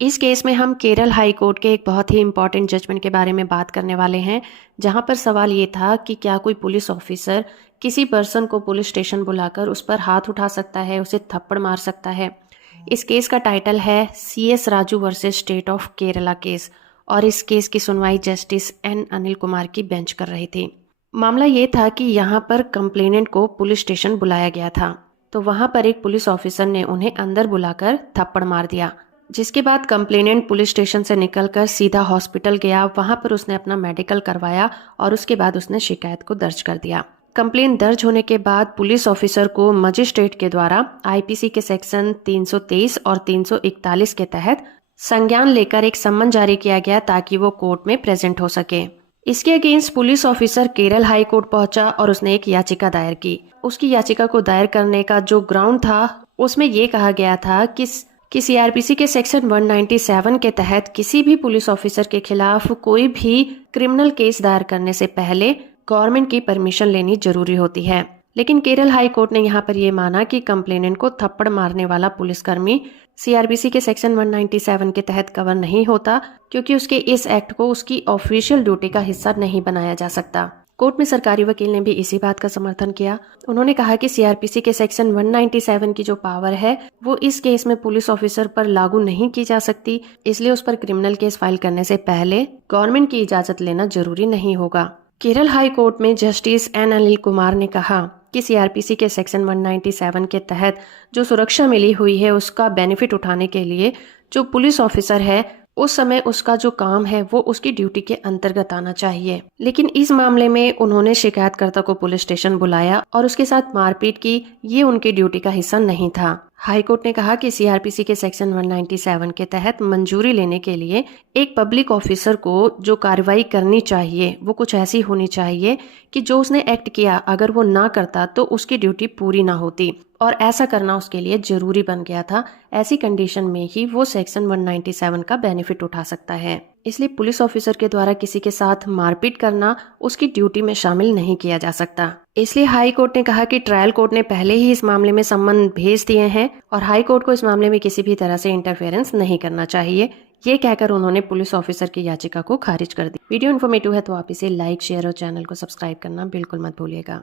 इस केस में हम केरल हाई कोर्ट के एक बहुत ही इम्पॉर्टेंट जजमेंट के बारे में बात करने वाले हैं, जहां पर सवाल ये था कि क्या कोई पुलिस ऑफिसर किसी पर्सन को पुलिस स्टेशन बुलाकर उस पर हाथ उठा सकता है, उसे थप्पड़ मार सकता है। इस केस का टाइटल है CS Raju versus state of Kerala case, और इस केस की सुनवाई जस्टिस N अनिल कुमार की बेंच कर रही थी। मामला ये था कि यहाँ पर कंप्लेनेंट को पुलिस स्टेशन बुलाया गया था, तो वहां पर एक पुलिस ऑफिसर ने उन्हें अंदर बुलाकर थप्पड़ मार दिया, जिसके बाद कंप्लेनेंट पुलिस स्टेशन से निकलकर सीधा हॉस्पिटल गया। वहां पर उसने अपना मेडिकल करवाया और उसके बाद उसने शिकायत को दर्ज कर दिया। कंप्लेन दर्ज होने के बाद पुलिस ऑफिसर को मजिस्ट्रेट के द्वारा IPC के सेक्शन 323 और 341 के तहत संज्ञान लेकर एक सम्मन जारी किया गया ताकि वो कोर्ट में प्रेजेंट हो सके। इसके against police officer Kerala high court पहुंचा और उसने एक याचिका दायर की। उसकी याचिका को दायर करने का जो ग्राउंड था, उसमें ये कहा गया था कि CRPC के सेक्शन 197 के तहत किसी भी पुलिस ऑफिसर के खिलाफ कोई भी क्रिमिनल केस दायर करने से पहले गवर्नमेंट की परमिशन लेनी जरूरी होती है। लेकिन केरल हाई कोर्ट ने यहाँ पर यह माना कि कंप्लेनेंट को थप्पड़ मारने वाला पुलिसकर्मी CRPC के सेक्शन 197 के तहत कवर नहीं होता, क्योंकि उसके इस एक्ट को उसकी ऑफिशियल ड्यूटी का हिस्सा नहीं बनाया जा सकता। कोर्ट में सरकारी वकील ने भी इसी बात का समर्थन किया। उन्होंने कहा कि CRPC के सेक्शन 197 की जो पावर है वो इस केस में पुलिस ऑफिसर पर लागू नहीं की जा सकती, इसलिए उस पर क्रिमिनल केस फाइल करने से पहले गवर्नमेंट की इजाजत लेना जरूरी नहीं होगा। केरल हाई कोर्ट में जस्टिस N अनिल कुमार ने कहा कि CRPC के सेक्शन 197 के तहत जो सुरक्षा मिली हुई है उसका बेनिफिट उठाने के लिए जो पुलिस ऑफिसर है उस समय उसका जो काम है वो उसकी ड्यूटी के अंतर्गत आना चाहिए। लेकिन इस मामले में उन्होंने शिकायतकर्ता को पुलिस स्टेशन बुलाया और उसके साथ मारपीट की, ये उनकी ड्यूटी का हिस्सा नहीं था। हाई कोर्ट ने कहा कि CRPC के सेक्शन 197 के तहत मंजूरी लेने के लिए एक पब्लिक ऑफिसर को जो कार्रवाई करनी चाहिए वो कुछ ऐसी होनी चाहिए कि जो उसने एक्ट किया अगर वो ना करता तो उसकी ड्यूटी पूरी ना होती, और ऐसा करना उसके लिए जरूरी बन गया था। ऐसी कंडीशन में ही वो सेक्शन 197 का बेनिफिट उठा सकता है। इसलिए पुलिस ऑफिसर के द्वारा किसी के साथ मारपीट करना उसकी ड्यूटी में शामिल नहीं किया जा सकता। इसलिए हाई कोर्ट ने कहा कि ट्रायल कोर्ट ने पहले ही इस मामले में सम्मन भेज दिए हैं और हाई कोर्ट को इस मामले में किसी भी तरह से इंटरफेरेंस नहीं करना चाहिए। ये कहकर उन्होंने पुलिस ऑफिसर की याचिका को खारिज कर दी। वीडियो इन्फॉर्मेटिव है तो आप इसे लाइक, शेयर और चैनल को सब्सक्राइब करना बिल्कुल मत भूलिएगा।